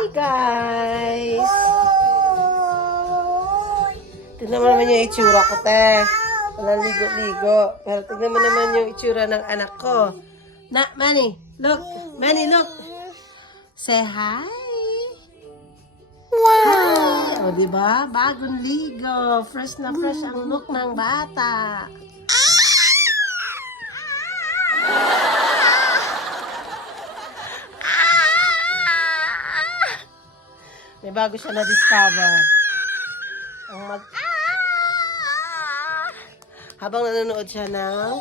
Hi guys! Tignan mo naman yung itsura ko, te. Walang ligo-ligo. Pero tignan mo naman yung itsura ng anak ko. Manny, look. Manny, look. Say hi. Wow! O, diba? Bagong ligo. Fresh na fresh ang look ng bata. May bago siya na-discover. Habang nanonood siya ng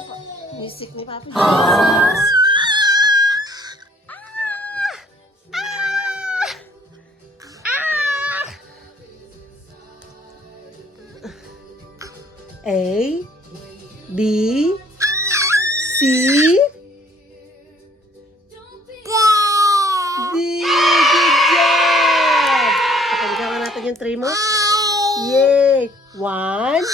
music ni Papi Jesus. A, B, C, D. Good job! Pakinggan natin yung tray mo. Yay! 1,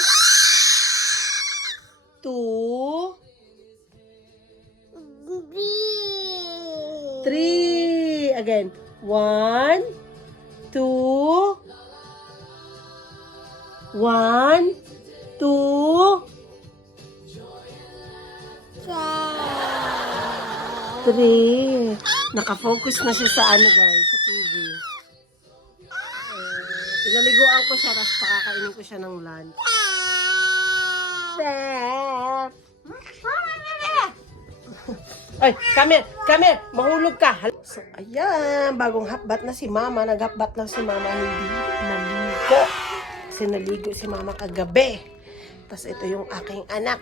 2, 3. Again. 1, 2, 1, 2, 3. Nakafocus na siya sa ano guys, sa TV. Pinaliguan ko siya, tapos pakakainin ko siya ng lunch. Ay, come here, mahulog ka. So, ayan, bagong hapbat na si mama. Naghapbat lang si mama, hindi naligo. Kasi naligo si mama kagabi. Tapos ito yung aking anak.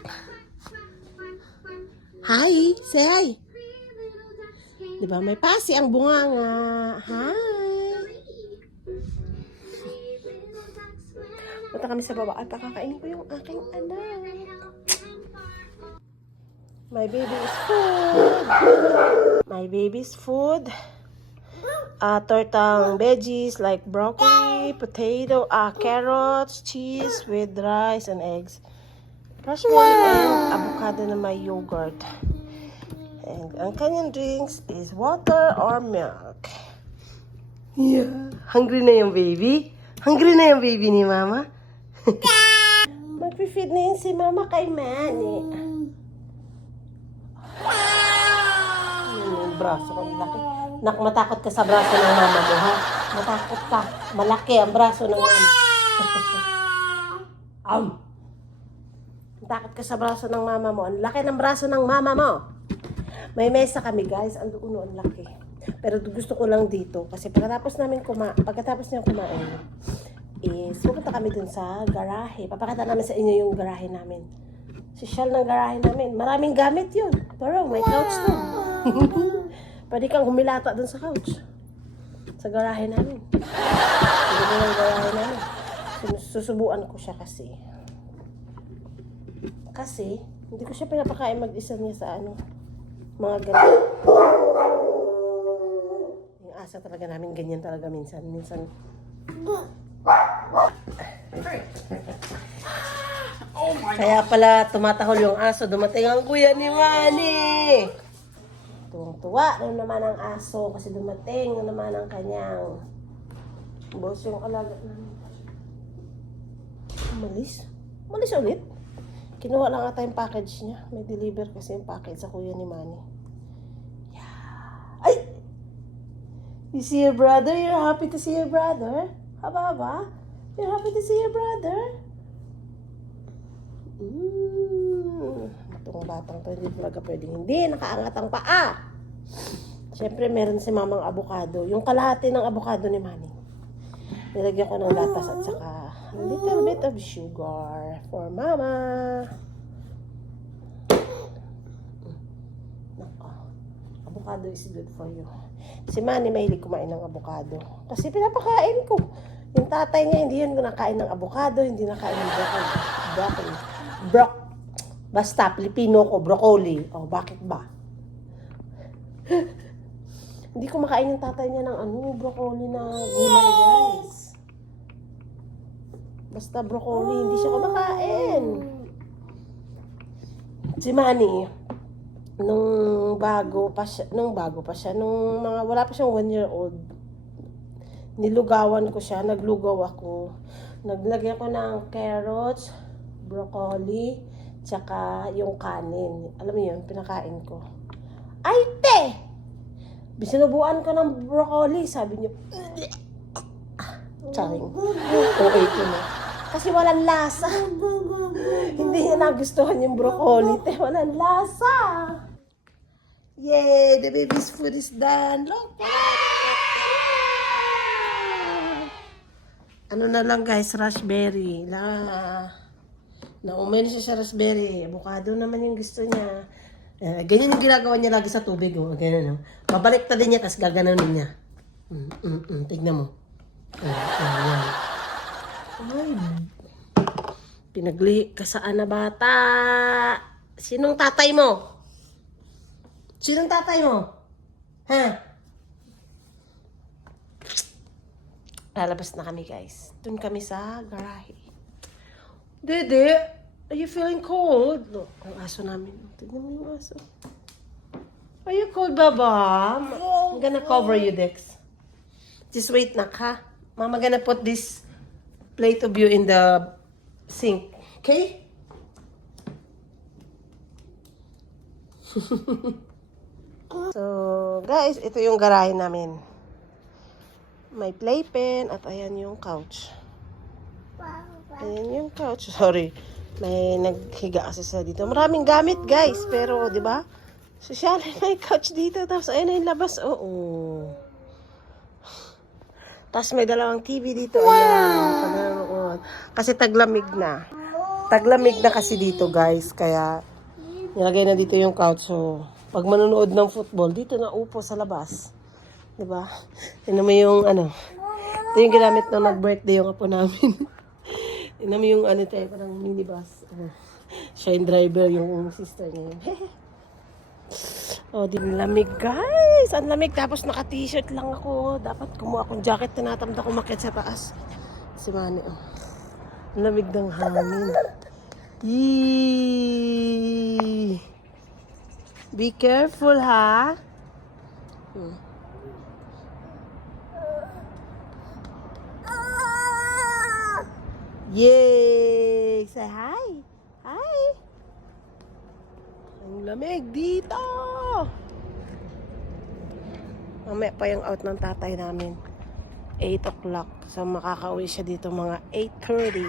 Hi, say hi. Diba, may pasi ang bunganga. Hi. Punta kami sa baba at kakakainin ko yung aking anak. My baby is food. My baby's food. Tortang veggies like broccoli, potato, carrots, cheese with rice and eggs. Raspberry and avocado na may yogurt. And ang kanyang drinks is water or milk. Yeah. Hungry na yung baby? Hungry na yung baby ni mama? Mag-feed na yun si mama kay Manny. Yung braso ko laki. Matakot ka sa braso ng mama mo, ha? Matakot ka. Malaki ang braso ng mama. Matakot ka sa braso ng mama mo. Ang laki ng braso ng mama mo. May mesa kami, guys. Ang duuno, ang laki. Pero gusto ko lang dito. Kasi pagkatapos niya kumain, is pupunta kami dun sa garahe. Papakita namin sa inyo yung garahe namin. Social ng garahe namin. Maraming gamit yun. Pero may couch doon. Pwede kang humilata dun sa couch. Sa garahe namin. Pwede mo ng garahe namin. Susubuan ko siya kasi. Kasi, hindi ko siya pinapakain mag-isa niya sa mga ganyan. Yung asa talaga namin, ganyan talaga minsan. Kaya pala tumatahol yung aso. Dumating ang kuya ni Manny. Tuwang-tuwa na naman ang aso kasi dumating na naman ang kanyang boss yung alaga namin. Malis ulit. Kinuha lang ata yung package niya. May deliver kasi yung package sa kuya ni Manny. Yeah. Ay! You see your brother? You're happy to see your brother? Haba? You're happy to see your brother? Itong batang to, hindi talaga pwedeng hindi. Nakaangat ang paa. Siyempre, meron si mamang avocado. Yung kalahati ng avocado ni Manny. Nilagyan ko ng gatas at saka a little bit of sugar for mama. Avocado is good for you. Si Manny mahilig kumain ng avocado. Kasi pinapakain ko. Yung tatay niya, hindi yun nakain ng avocado, hindi nakain ng broccoli. Basta, Pilipino ko, broccoli. Oh, bakit ba? Hindi ko makain yung tatay niya ng broccoli na gulay, guys. Basta broccoli, hindi siya kumakain. Si Manny, nung wala pa siyang 1 year old, Nilugawan ko siya, naglugaw ako. Naglagay ko ng carrots, broccoli, tsaka yung kanin. Alam mo yun, pinakain ko. Ay, te! Bisinubuan ko ng broccoli, sabi niyo. Charing. Okay ko na. Kasi walang lasa. Hindi niya nagustuhan yung broccoli, te. Walang lasa. Yay! The baby's food is done. Look! Ano na lang guys, raspberry. Naumain siya sa raspberry. Avocado naman yung gusto niya. Ganyan yung ginagawa niya lagi sa tubig. Oh. Ganyan, oh. Babalik ta din niya, tapos gaganunin niya. Tignan mo. Yan. Ay, pinagli ka saan na bata? Sinong tatay mo? Sinong tatay mo? Ha? Lalabas na kami guys. Doon kami sa garahe. Dede, are you feeling cold? Look, ang aso namin. Tignan mo yung aso. Are you cold, Baba? I'm gonna cover you, Dex. Just wait na, ha? Mama gonna put this plate of you in the sink. Okay? So, guys, ito yung garahe namin. May playpen at ayan yung couch. Ayan yung couch. Sorry. May naghiga kasi sa dito. Maraming gamit, guys. Pero, di ba? Social, may couch dito. Tapos, ayan na yung labas. Oo. Tapos, may dalawang TV dito. Ayan. Kasi taglamig na. Taglamig na kasi dito, guys. Kaya, nilagay na dito yung couch. So, pag manonood ng football, dito na upo sa labas. Diba? Tignan mo yung ano. Ito yung ginamit nung nag-birthday yung apo namin. Tignan mo yung ano tayo, parang minibus. Siya yung driver, yung sister niya. Oh, di lamig guys. Ang lamig. Tapos naka-t-shirt lang ako. Dapat kumuha akong jacket. Tinatamda ko makit sa taas. Si Manny. Oh. Ang lamig ng hangin. Yee! Be careful, ha? Yay! Say hi! Hi! Ang lamig dito! Mamaya pa yung out ng tatay namin. 8 o'clock. So makakauwi siya dito mga 8:30.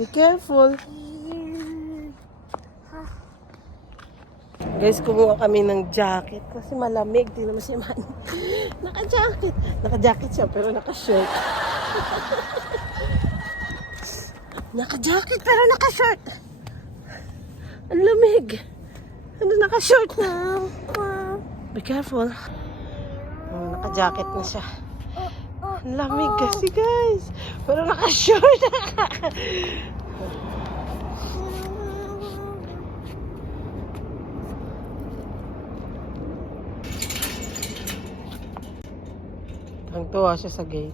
Be careful! Guys, kumuha kami ng jacket kasi malamig. Di naman siya man. Naka-jacket. Naka-jacket siya pero naka-shirt. Naka-jacket pero naka-shirt. Ang lamig. Ano, naka-shirt na. Be careful. Oh, naka-jacket na siya. Ang lamig kasi guys. Pero naka-shirt. Ang tuwa siya sa gate.